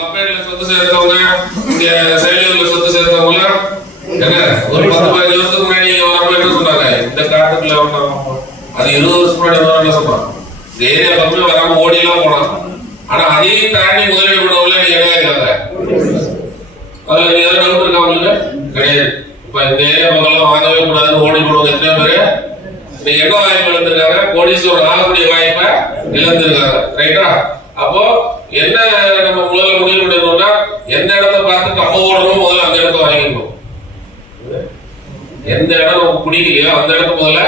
பப்பேட்ல சொத்து சேர்த்தவங்க, இங்க செயலூர்ல சொத்து சேர்த்தவங்க என்ன ஒரு 10-15 வருஷத்துக்கு முன்னாடி வரப்ப என்ன சொன்னாங்க? இந்த காட்டுக்குள்ள அது 20 வருஷம் முன்னாடி என்ன சொன்னாங்க? இந்த ஏரியா பக்கமே வராம ஓடிலாம் போனான். ஆனா அதையும் தாண்டி முதலீடு பண்ணவங்கள நீ இடம் இருக்காங்க. அதுல நீ எதாவது டவுட் இருக்கா உங்களுக்கு? கிடையாது. இப்ப இந்த ஏரியா பக்கம் வாங்கவே கூடாதுன்னு ஓடி போடுவாங்க. எத்தனை பேரு நீங்க என்ன வாய்ப்பு இழந்திருக்காங்க? கோடீஸ்வரர் ஆகக்கூடிய வாய்ப்பை இழந்திருக்காங்க. ரைட்டா? அப்போ என்ன நம்ம முதல்ல முடிவு பண்ணணும்னா, எந்த இடத்தை பார்த்து நம்ம ஓடணும், முதல்ல அந்த இடத்த வாங்கிக்கணும். எந்த இடம் நமக்கு பிடிக்கலையோ அந்த இடத்த முதல்ல.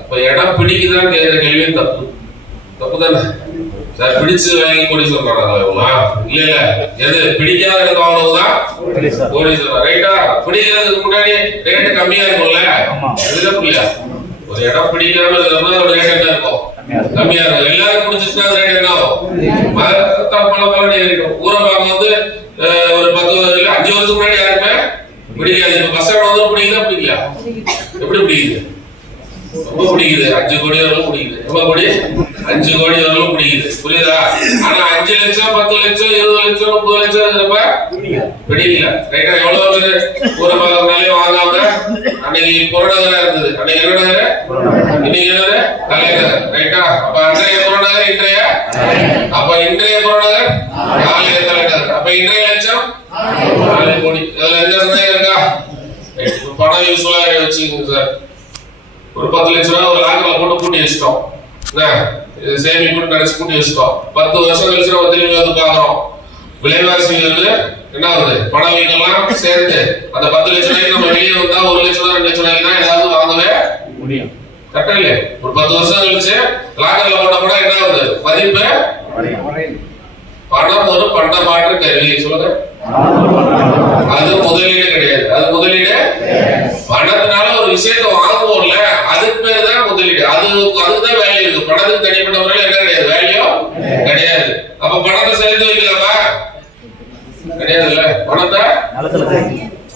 அப்ப இடம் பிடிக்குதான் கேட்கிற கேள்வி தப்பு. தப்பு தானே சார்? பிடிச்சு வாங்கி கோடீஸ்வரர் இல்ல இல்ல, எது பிடிக்காத இடத்த வாங்கினதுதான் கோடீஸ்வரர். ரைட்டா? பிடிக்கிறதுக்கு முன்னாடி ரேட்டு கம்மியா இருக்கும்ல, அதுதான் இல்லையா? ஒரு இடம் பிடிக்காம இருக்கிறது ஒரு ரேட் என்ன இருக்கும்? கம்மியா இருக்கும். எல்லாரும் பிடிச்சிச்சுன்னா ரேட் என்ன ஆகும்? பல ஏறிடும். ஊரை பார்க்க வந்து ஒரு 10 இல்ல 5 வருஷத்துக்கு முன்னாடி யாருமே பிடிக்காது. இப்ப பஸ் ஸ்டாண்ட் வந்து பிடிக்குதா பிடிக்கல? எப்படி பிடிக்குது? ரொம்ப பிடிக்குது. 5 கோடி வரலும் பிடிக்குது. எவ்வளவு கோடி? 5 கோடி வரலும் பிடிக்குது. புரியுதா? ஆனா 5 லட்சம் 10 லட்சம் 20 லட்சம் 30 லட்சம் இருக்கிறப்ப பிடிக்கல. ரைட்டா? எவ்வளவு பேரு ஊரை பார்க்கறதுனாலே வாங்காம அன்னைக்கு புறநகரா இருந்தது. அன்னைக்கு என்ன நகர்? இன்னைக்கு என்னது? தலைநகர். ரைட்டா? அப்ப அன்றைய புறநகர் இன்றைய, அப்ப இன்றைய புறநகர் நாளைய தலைநகர். அப்ப இன்றைய லட்சம் 4 கோடி. அதுல எந்த சந்தேகம் இருக்கா? பணம் யூஸ்ஃபுல்லா வச்சுக்கோங்க சார். ஒரு 10 லட்சம் ரூபாய் ஒரு லாக்கர்ல போட்டு பூட்டி வச்சிட்டோம். என்ன சேமிப்புன்னு நினைச்சு பூட்டி வச்சிட்டோம். 10 வருஷம் கழிச்சு நம்ம திரும்பி வந்து பாக்குறோம், விலைவாசி வந்து என்ன ஆகுது? பணம் வீட்டெல்லாம் சேர்ந்து அந்த 10 லட்சம் ரூபாய்க்கு நம்ம வெளியே வந்தா 1 லட்சம் 2 லட்சம் ரூபாய்க்கு தான் ஏதாவது வாங்கவே முடியும். கரெக்டா இல்லையா? ஒரு 10 வருஷம் கழிச்சு லாக்கர்ல போட்ட கூட என்ன ஆகுது? மதிப்பு. பணம் ஒரு பண்ட மாற்று கருவி. சொல்லுங்க. அது முதலீடு கிடையாது. அது முதலீடு. பணத்தினால ஒரு விஷயத்தை வாங்குவோம்ல, அதுக்கு பேர் தான் முதலீடு. அதுக்குதான் வேல்யூ இருக்கு. பணத்துக்கு தனிப்பட்ட முறையில் என்ன கிடையாது? வேல்யூ கிடையாது. அப்ப பணத்தை சேர்த்து வைக்கலாமா? கிடையாதுல்ல. பணத்தை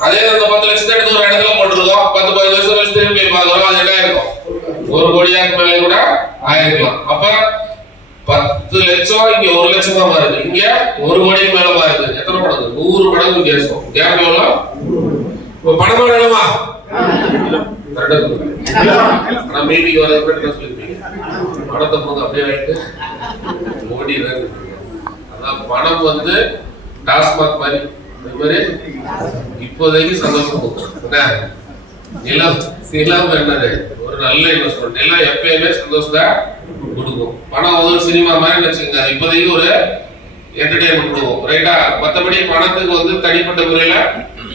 அதே அந்த 10 லட்சத்தை எடுத்து ஒரு இடத்துல போட்டுருக்கோம். 10-15 வருஷம் வச்சு திரும்பி பார்க்கிறோம். அது என்ன இருக்கும்? 1 கோடியாக்கு மேலே கூட ஆயிருக்கலாம். அப்ப 10 லட்சம் இங்க 1 லட்சம் தான் மாறுது. இங்க 1 கோடிக்கு மேல மாறுது. எத்தனை மடங்கு? 100 மடங்கு வித்தியாசம். கேப் எவ்வளவு? இப்ப பணமா வேணுமா? ஆனா மீட்டிங் வரதுக்கு என்ன சொல்லிருப்பீங்க? பணத்தை போது அப்படியே வாங்கிட்டு ஓடிடுறேன். அதான் பணம் வந்து டாஸ்மாக் மாதிரி. அது மாதிரி இப்போதைக்கு சந்தோஷம் கொடுக்கும். நிலம் என்னது? ஒரு நல்ல இன்வெஸ்ட்மெண்ட். எல்லாம் எப்பயுமே சந்தோஷத்தை கொடுக்கும். பணம் ஒரு சினிமா மாதிரி நினைச்சுங்க. இப்போதைக்கு ஒரு என்டர்டைன்மெண்ட் கொடுக்கும். ரைட்டா? மற்றபடி பணத்துக்கு வந்து தனிப்பட்ட முறையில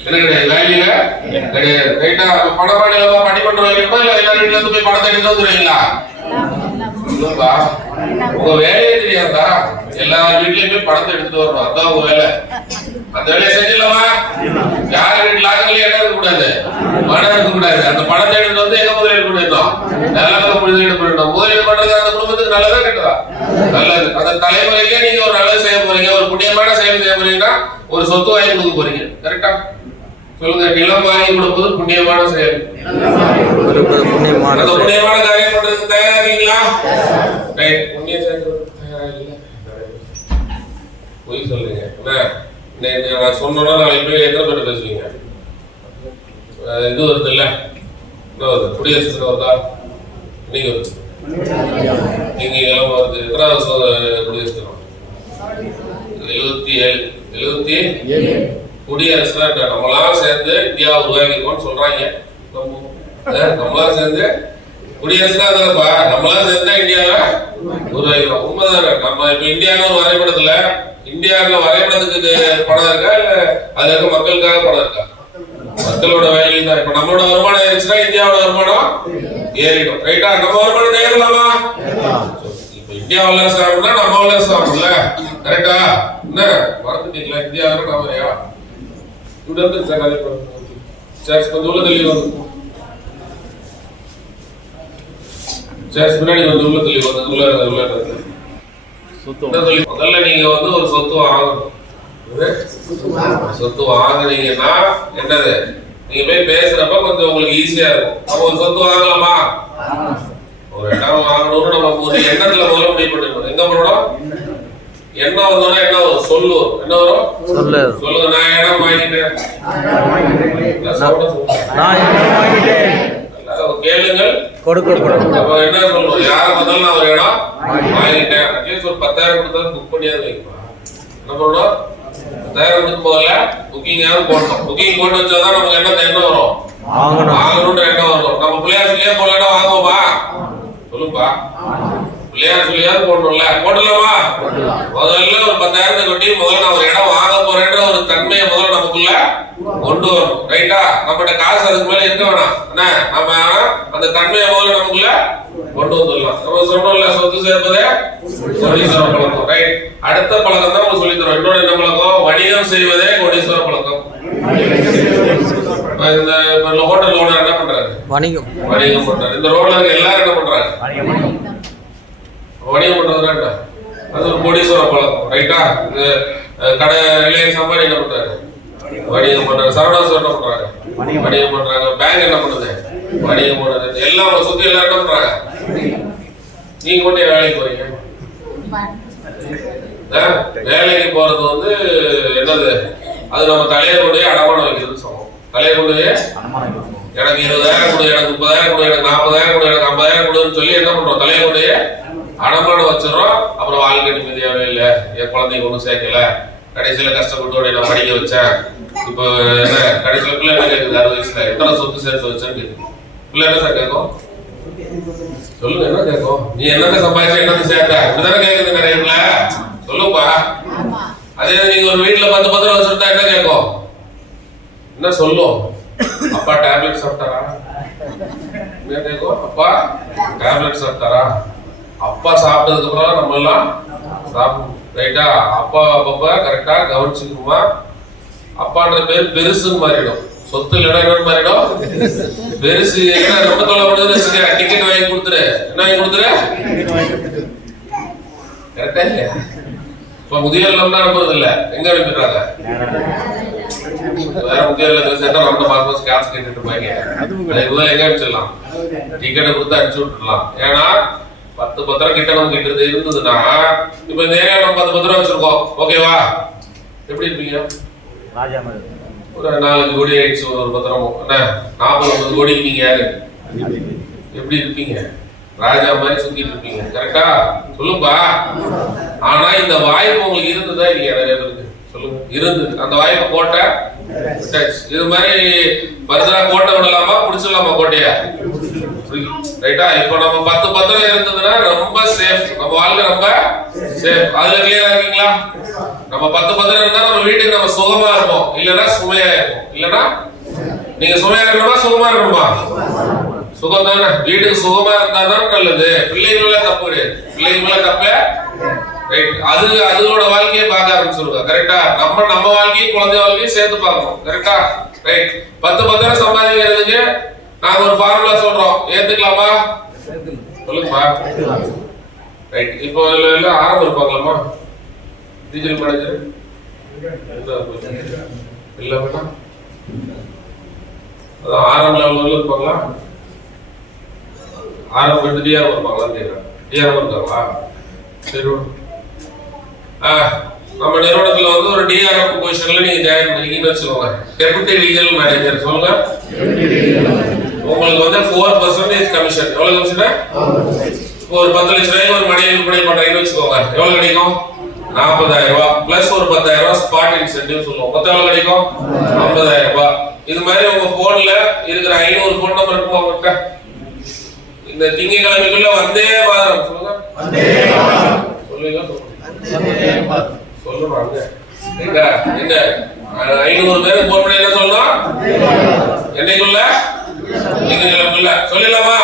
என்ன கிடையாது? வேல்யூ கிடையாது. ரைட்டா? பணமா நிலமா பணிமன்றம் வைக்கணுமா? இல்ல எல்லா வீட்டுல இருந்து போய் பணத்தை எடுத்து வந்துருவீங்களா? உங்க வேலையே தெரியாதா? எல்லா வீட்லயும் போய் பணத்தை எடுத்துட்டு வரணும். அதான் உங்க வேலை. அந்த வேலையை செஞ்சிடலாமா? யாரு வீட்டு லாக்கர்லயே இடம் இருக்க கூடாது, பணம் இருக்க கூடாது. அந்த பணத்தை எடுத்து வந்து எங்க முதலீடு பண்ணிடணும்? நல்லதாக முதலீடு பண்ணிடணும். முதலீடு பண்றது அந்த குடும்பத்துக்கு நல்லதா கெட்டதா? நல்லது. அந்த தலைமுறைக்கே நீங்க ஒரு நல்லது செய்ய போறீங்க, ஒரு புண்ணியமான செயல் செய்ய போறீங்கன்னா ஒரு சொத்து வாங்கி கொடுக்க போறீங்க. கரெக்டா? சொல்லுங்க. நிலம் வாங்கி கொடுப்பது புண்ணியமான செயல். புண்ணியமான காரியம் பண்றதுக்கு தயாரா இருக்கீங்களா? புண்ணிய சேர்த்து தயாரா இல்லை. பொய் சொல்றீங்க. நான் சொன்னா நாளைக்கு போய் எத்தனை பேர் பேசுவீங்க? இது வருது இல்ல, என்ன வருது? குடியரசு தினம் வருதா? இன்னைக்கு வருது. நீங்க எல்லாம் வருது. எத்தனாவது குடியரசு தினம்? 77. குடியரசு நம்மளாம் சேர்ந்து இந்தியா உருவாக்கிருக்கோம்னு சொல்றாங்க. நம்மளாம் சேர்ந்து குடியரசு தான் தானப்பா. நம்மளாம் சேர்ந்து இந்தியாவை உருவாக்கிறோம். உண்மைதானே? நம்ம இப்ப இந்தியாவில் ஒரு வரைபடத்துல இந்தியாவில் வரைபடத்துக்கு பணம் இருக்கா, இல்ல அதுல இருக்க மக்களுக்காக பணம் இருக்கா? மக்களோட வேல்யூ தான். இப்ப நம்மளோட வருமானம் ஏறிச்சுன்னா இந்தியாவோட வருமானம் ஏறிடும். ரைட்டா? நம்ம வருமானம் ஏறலாமா? இப்ப இந்தியா வல்லரசு ஆகணும்னா நம்ம வல்லரசு ஆகணும்ல. கரெக்டா? என்ன மறந்துட்டீங்களா? இந்தியா வர நாமரையா இருந்து சார் நிறைய சேர்ஸ் கொஞ்சம் உள்ள தள்ளி வந்து சேர்ஸ் பின்னாடி கொஞ்சம் உள்ள தள்ளி வந்து உள்ள முதல்ல நீங்க வந்து ஒரு சொத்து வாங்கணும். சொத்து வாங்குனீங்கன்னா என்னது? நீங்க போய் பேசுறப்ப கொஞ்சம் உங்களுக்கு ஈஸியா இருக்கும். நம்ம ஒரு சொத்து வாங்கலாமா? ஒரு இடம் வாங்கணும்னு நம்ம ஒரு எண்ணத்துல முதல்ல முடிவு பண்ணிருக்கோம். எங்க பண்ணணும்? என்ன வந்தோம்னா என்ன வரும்? சொல்லு. என்ன வரும்? சொல்லுங்க. நான் இடம் வாங்கிட்டேன். கேளுங்கள் கொடுக்கப்படும். அப்ப என்ன சொல்லுவோம்? யார வந்தாலும் நான் ஒரு இடம் வாங்கிட்டேன். அட்லீஸ்ட் ஒரு 10,000 கொடுத்தாலும் புக் பண்ணியாவது வைக்கலாம். என்ன பண்ணணும்? 10,000 கொடுக்கும் போதுல புக்கிங்காவது போடணும். புக்கிங் போட்டு வச்சாதான் நமக்கு என்ன வரும்? வாங்கணும்ன்ற எண்ணம் வரும். நம்ம பிள்ளையார் சொல்லியே போடலன்னா வாங்குவோமா? சொல்லுப்பா. பிள்ளையார் சொல்லியாவது போடணும்ல. போடலாமா? முதல்ல ஒரு 10,000 கொட்டி முதல்ல நான் ஒரு இடம் வாங்க போறேன்ற ஒரு தன்மையை முதல்ல நமக்குள்ள கொண்டு வரணும். ரைட்டா? நம்மகிட்ட காசு அதுக்கு மேல இருக்க வேணாம். என்ன நம்ம அந்த தன்மையை முதல்ல நமக்குள்ள கொண்டு வந்துடலாம். நம்ம சொன்னோம்ல, சொத்து சேர்ப்பதே கோடீஸ்வர பழக்கம். ரைட். அடுத்த பழக்கம் தான் நம்ம சொல்லி தரோம். இன்னொரு என்ன பழக்கம்? வணிகம் செய்வதே கோடீஸ்வர பழக்கம். இந்த ஹோட்டல் ஓனர் என்ன பண்றாரு? வணிகம் பண்றாரு. இந்த ரோட்ல இருக்க எல்லாரும் என்ன பண்றாங்க? வணிகம் பண்றதுனா அது ஒரு கோடீஸ்வர பழக்கம். ரைட்டா? இந்த கடை ரிலையன்ஸ் அம்பானி என்ன பண்றாரு? வணிகம் பண்றாங்க. சரவணாஸ் என்ன பண்றாங்க? வணிகம் பண்றாங்க. பேங்க் என்ன பண்ணுது? வணிகம் பண்ணுது. எல்லாம் சுத்தி எல்லாரும் என்ன பண்றாங்க? நீங்க மட்டும் வேலைக்கு போறீங்க. வேலைக்கு போறது வந்து என்னது? அது நம்ம தலையை கொண்டு அடமானம் வைக்கிறது சமம். தலையை கொண்டு எனக்கு 20,000 கொடு, எனக்கு 30,000 கொடு, எனக்கு 40,000 கொடு, எனக்கு 50,000 கொடுன்னு சொல்லி என்ன பண்றோம்? தலையை கொண்டு அடமானம் வச்சிடறோம். அப்புறம் வாழ்க்கை நிம்மதியாவே இல்லை, என் குழந்தைங்க ஒன்றும் சேர்க்கல, கடைசியில கஷ்டப்பட்டு நான் படிக்க வச்சேன். இப்போ என்ன கடைசியில பிள்ளை என்ன கேட்குது? 60 வயசுல எத்தனை சொத்து சேர்த்து வச்சேன்னு கேட்குது. பிள்ளை என்ன சார் கேட்கும்? சொல்லுங்க, என்ன கேட்கும்? நீ என்னென்ன சம்பாதிச்சா என்னென்ன சேர்த்த? இப்படிதானே கேட்குது நிறைய பிள்ளை. சொல்லுப்பா. அதே நீங்க ஒரு வீட்டுல 10 பத்திரம் வச்சிருந்தா என்ன கேட்கும்? என்ன சொல்லும்? அப்பா டேப்லெட் சாப்பிட்டாரா? என்ன கேட்கும்? அப்பா டேப்லெட் சாப்பிட்டாரா? அப்பா சாப்பிட்டதுக்கு அப்புறம் நம்ம எல்லாம் சாப்பிடும். ரைட்டா? அப்பா அப்பப்ப கரெக்டா கவனிச்சுக்குமா? அப்பான்ற பேர் பெருசுன்னு மாறிடும். சொத்து இல்லைன்னா என்ன மாறிடும்? பெருசு. என்ன ரொம்ப தொலை பண்ணுறது? டிக்கெட் வாங்கி கொடுத்துரு. என்ன வாங்கி கொடுத்துரு? கரெக்டா இல்லையா? இப்ப முதியோர் இல்லம்னா அனுப்புறது இல்ல. எங்க அனுப்பிடுறாங்க? வேற முதியோர் இல்லத்துல சேர்த்தா நம்ம மாசம் காசு கேட்டுட்டு இருப்பாங்க. இதுதான் எங்க அனுப்பிச்சிடலாம்? டிக்கெட்டை கொடுத்து அனுப்பிச்சு விட்டுடலாம். ஏன்னா 10 பத்திரம் கிட்ட நம்ம கிட்ட இருந்ததுன்னா, இப்ப இந்த ஏரியா நம்ம 10 பத்திரம் வச்சிருக்கோம். ஓகேவா? எப்படி இருப்பீங்க? ஒரு 4 கோடி ஆயிடுச்சு ஒரு பத்திரமும். என்ன 40-50 கோடி நீங்க யாரு? எப்படி இருப்பீங்க? ராஜா மாதிரி சுத்திட்டு இருப்பீங்க. கரெக்டா? சொல்லுப்பா. ஆனா இந்த வாய்ப்பு உங்களுக்கு இருந்ததா இல்லையா? நிறைய பேருக்கு சொல்லுங்க. இருந்தது. அந்த வாய்ப்பு கோட்டை இது மாதிரி பத்திரா கோட்டை விடலாமா? பிடிச்சிடலாமா கோட்டையா? ரைட்டா? இப்ப நம்ம 10 பத்திரம் இருந்ததுன்னா ரொம்ப சேஃப். நம்ம வாழ்க்கை ரொம்ப சேஃப். அதுல கிளியரா இருக்கீங்களா? நம்ம 10 பத்திரம் இருந்தா நம்ம வீட்டுக்கு நம்ம சுகமா இருப்போம். இல்லைன்னா சுமையா இருப்போம். இல்லைன்னா நீங்க சுமையா இருக்கணுமா சுகமா இருக்கணுமா? சுகம் தானே. வீட்டுக்கு சுகமா இருந்தா தான் நல்லது. பிள்ளைகள தப்பு கிடையாது. பிள்ளைகள தப்பு. ரைட். அதோட வாழ்க்கையை பார்க்க ஆரம்பிச்சிருக்கோம். கரெக்டா? நம்ம வாழ்க்கையும் குழந்தை வாழ்க்கையும் சேர்த்து பார்க்கணும். கரெக்டா? ரைட். 10 பத்திரம் சம்பாதிக்கிறதுக்கு நாங்க ஒரு ஃபார்முலா சொல்றோம். ஏத்துக்கலாமா? சொல்லுங்கப்பா. ரைட். இப்போ எல்லாம் ஆரம்பம் இருப்பாங்களாமா? டிஜிட்டல் மேனேஜர் இல்ல வேணா அதான் ஆறாம் லெவல்ல இருப்பாங்களா? ஆறாம் ரெண்டு டிஆர் இருப்பாங்களான்னு கேட்குறேன். டிஆர் இருக்காங்களா? சரி. நம்ம நிறுவனத்துல வந்து ஒரு டிஆர்எம் பொசிஷன்ல நீங்க ஜாயின் பண்ணிக்கின்னு வச்சுக்கோங்க. Deputy regional manager. சொல்லுங்க. உங்களுக்கு வந்து 4% கமிஷன். எவ்வளவு கமிஷன்? ஒரு 10 லட்சம் ரூபாய்க்கு ஒரு மணி விற்பனை பண்றீங்கன்னு வச்சுக்கோங்க. எவ்வளவு கிடைக்கும்? 40,000 ரூபாய் பிளஸ் ஒரு 10,000 ரூபாய் ஸ்பாட் இன்சென்டிவ் சொல்லுவோம். மொத்தம் எவ்வளவு கிடைக்கும்? 50,000 ரூபாய். இது மாதிரி உங்க போன்ல இருக்கிற 500 போன் நம்பர் இருக்கும் அவங்ககிட்ட. இந்த திங்கட்கிழமைக்குள்ள வந்தே வாரம் சொல்லுங்க. சொல்லுங்க. சொல்லுவாங்க. என்ன 500 பேருக்கு போன் பண்ணி என்ன சொல்லணும்? என்னைக்குள்ள? திங்கட்கிழமைக்குள்ள சொல்லலாமா?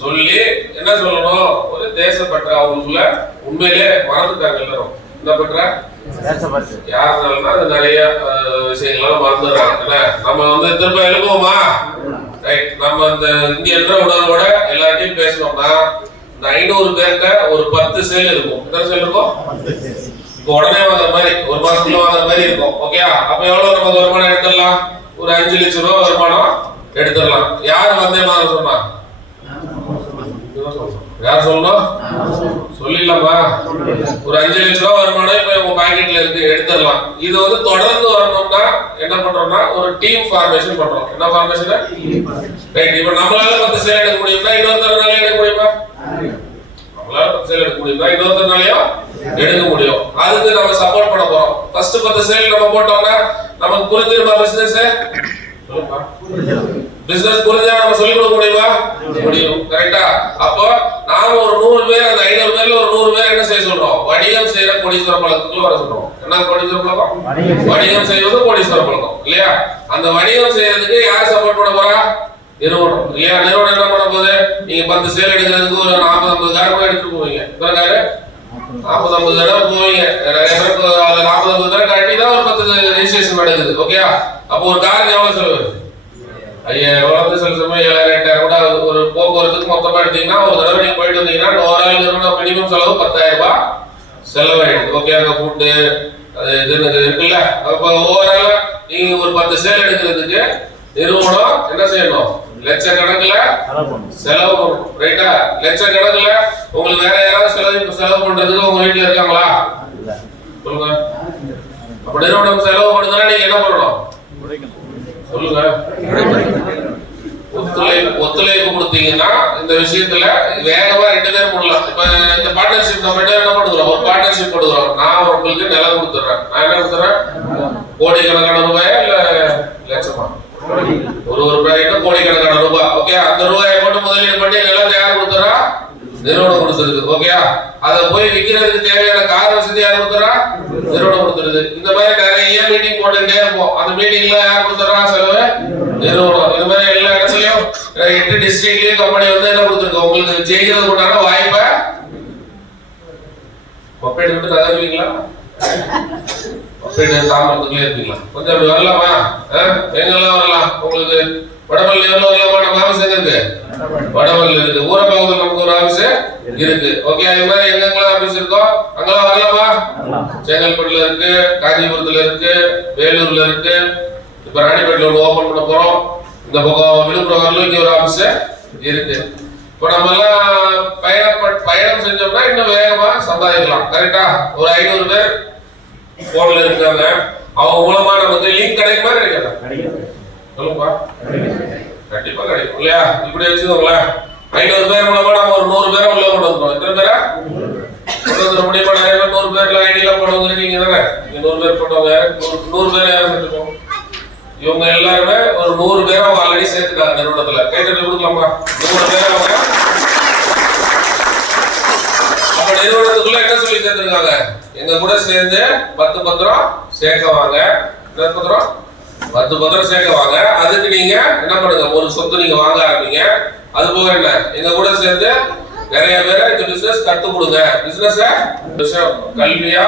சொல்லி என்ன சொல்லணும்? ஒரு தேசப்பற்று அவங்களுக்குள்ள உண்மையிலே மறந்துட்டாங்க எல்லாரும். என்ன பண்ற யாருனாலும்னா அது நிறைய விஷயங்கள்லாம் மறந்துடுறாங்க. நம்ம வந்து திரும்ப எழுப்புவோமா? ரைட். நம்ம இந்த இந்தியன்ற உணர்வோட எல்லார்ட்டையும் பேசணும்னா இந்த 500 பேர்கிட்ட ஒரு 10 சேல் இருக்கும். என்ன சேல் இருக்கும்? இப்போ உடனே வாங்குற மாதிரி ஒரு மாசத்துல வாங்குற மாதிரி இருக்கும். ஓகே. அப்ப எவ்வளவு நமக்கு வருமானம் எடுத்துடலாம்? ஒரு 5 லட்சம் ரூபாய் வருமானம் எடுத்துடலாம். யாரு வந்தே மாதிரி சொன்னா? யார் சொல்லணும்? சொல்லிடலாமா? ஒரு 5 லட்சம் ரூபாய் வருமானம் இப்ப உங்க பாக்கெட்ல இருக்கு, எடுத்துடலாம். இது வந்து தொடர்ந்து வரணும்னா என்ன பண்றோம்னா ஒரு டீம் ஃபார்மேஷன் பண்றோம். என்ன ஃபார்மேஷன்? ரைட். இப்ப நம்மளால 10 சேல் எடுக்க முடியும்னா இன்னொருத்தரால எடுக்க முடியுமா? நம்மளால 10 சேல் எடுக்க முடியும்னா இன்னொருத்தராலையும் எடுக்க முடியும். அதுக்கு நம்ம சப்போர்ட் பண்ண போறோம். ஃபர்ஸ்ட் 10 சேல் நம்ம போட்டோம்னா நமக்கு புரிஞ்சிருமா பிசினஸ்? பிசினஸ் புரிஞ்சா நம்ம சொல்லி கொடுக்க முடியுமா? முடியும். கரெக்டா? அப்போ நாம ஒரு 100 பேர், அந்த 500 பேர்ல ஒரு 100 பேர் என்ன செய்ய சொல்றோம்? வணிகம் செய்யற கோடீஸ்வர பழக்கத்துக்குள்ள வர சொல்றோம். என்ன கோடீஸ்வர பழக்கம்? வணிகம் செய்வது கோடீஸ்வர பழக்கம் இல்லையா? அந்த வணிகம் செய்யறதுக்கு யார் சப்போர்ட் பண்ண போறா? நிறுவனம் இல்லையா? நிறுவனம் என்ன பண்ண போகுது? நீங்க 10 சேல் எடுக்கிறதுக்கு ஒரு 40-50 கூட எடுத்துட்டு போவீங்க. பிறகு 40-50 தடவை போவீங்க. நிறைய பேருக்கு 40-50 தடவை கட்டி தான் ஒரு 10 ரெஜிஸ்ட்ரேஷன் நடக்குது. ஓகேயா? அப்போ ஒரு காருக்கு எவ்வளவு செலவு? 5000 சில சமயம் 7000-8000 கூட ஒரு போக்குவரத்துக்கு மொத்தமா எடுத்தீங்கன்னா ஒரு தடவை நீங்க போயிட்டு வந்தீங்கன்னா ஒரு ஆள் மினிமம் செலவு 10,000 ரூபாய் செலவாயிடுது. ஓகே, அங்க ஃபுட்டு அது இது இருக்குல்ல. அப்போ ஓவராலா நீங்க ஒரு 10 சேல் எடுக்கிறதுக்கு நிறுவனம் என்ன செய்யணும்? லட்சக்கணக்குல செலவு பண்ணணும். ரைட்டா? லட்சக்கணக்குல உங்களுக்கு வேற யாராவது செலவு பண்றதுக்கு உங்க வீட்டுல இருக்காங்களா? சொல்லுங்க. அப்ப நிறுவனம் செலவு பண்ணுதுன்னா நீங்க என்ன பண்ணணும்? சொல்லுங்க. ஒத்துழைப்பு கொடுத்தீங்கன்னா இந்த விஷயத்துல வேகமா 2 பேர் பண்ணலாம். இப்ப இந்த பார்ட்னர்ஷிப் நம்ம என்ன பண்ணுறோம்? ஒரு பார்ட்னர்ஷிப் போடுறோம். நான் உங்களுக்கு நிலம் கொடுத்துறேன். நான் என்ன கொடுத்துறேன்? கோடிக்கணக்கான ரூபாயா இல்ல லட்சமா? ஒரு ப்ராஜெக்ட் கோடிக்கணக்கான ரூபாய். ஓகே, அந்த ரூபாயை போட்டு முதலீடு பண்ணி நிலத்தை யார் கொடுத்துறா? நிறுவனம் கொடுத்துருது. ஓகே, அதை போய் விற்கிறதுக்கு தேவையான கார வசதி யார் கொடுத்துறா? நிறுவனம் கொடுத்துருது. இந்த மாதிரி நிறைய மீட்டிங் போட்டுக்கிட்டே இருப்போம். அந்த மீட்டிங்ல யார் கொடுத்துறா செலவு? நிறுவனம். இது மாதிரி எல்லா இடத்துலயும் 8 டிஸ்ட்ரிக்ட்லயும் கம்பெனி வந்து என்ன கொடுத்துருக்கு? உங்களுக்கு ஜெயிக்கிறதுக்கு உண்டான வாய்ப்பை ஒப்பேட்டு விட்டு நகர்வீங்களா? ஒப்பேட்டு தாமரத்துக்குள்ளே இருப்பீங்களா? கொஞ்சம் அப்படி வரலாமா? எங்கெல்லாம் வரலாம்? உங்களுக்கு வடமல்ல எவ்வளவு வரலாமா? நம்ம ஆஃபீஸ் எங்க இருக்கு? வடமல்ல இருக்கு. ஊரப்பாக்கத்தில் நமக்கு ஒரு ஆஃபீஸ் இருக்கு. ஓகே, அது மாதிரி எங்கெங்கெல்லாம் ஆஃபீஸ் இருக்கோ அங்கெல்லாம் வரலாமா? செங்கல்பட்டுல இருக்கு, காஞ்சிபுரத்துல இருக்கு, வேலூர்ல இருக்கு, இப்ப ராணிப்பேட்டில் ஒன்று ஓபன் பண்ண போறோம். இந்த பக்கம் விழுப்புரம் இங்க ஒரு ஆபீஸ் இருக்கு. இப்போ நம்ம எல்லாம் பயணம் செஞ்சோம்னா இன்னும் வேகமா சம்பாதிக்கலாம். கரெக்டா? ஒரு 500 பேர் போன்ல இருக்காங்க. அவங்க மூலமா நமக்கு லிங்க் கிடைக்குமா? கிடைக்காது? சொல்லுப்பா. கண்டிப்பா கிடைக்கும் இல்லையா? இப்படி வச்சுக்கோங்களேன். 500 பேர் மூலமா நம்ம ஒரு 100 பேரை உள்ள கொண்டு வந்துடும். எத்தனை பேரா முடியுமா? நிறைய பேர் 100 பேர்ல ஐடியில போடுவாங்க. நீங்க தானே 100 பேர் போட்டவங்க. 100 பேர் யாரும் சேர்த்துக்கோங்க. இவங்க எல்லாருமே ஒரு 100 பேரை அவங்க ஆல்ரெடி சேர்த்துட்டாங்க நிறுவனத்துல. கைத்தட்டி கொடுக்கலாமா? 100 பேரை அவங்க அப்ப நிறுவனத்துக்குள்ள என்ன சொல்லி சேர்த்திருக்காங்க? எங்க கூட சேர்ந்து 10 பத்திரம் சேர்க்க வாங்க. 10 பத்திரம் சேர்க்க வாங்க. அதுக்கு நீங்க என்ன பண்ணுங்க? ஒரு சொத்து நீங்க வாங்க ஆரம்பிங்க. அது போக என்ன? எங்க கூட சேர்ந்து நிறைய பேரை இந்த பிசினஸ் கத்து கொடுங்க. பிசினஸ் கல்வியா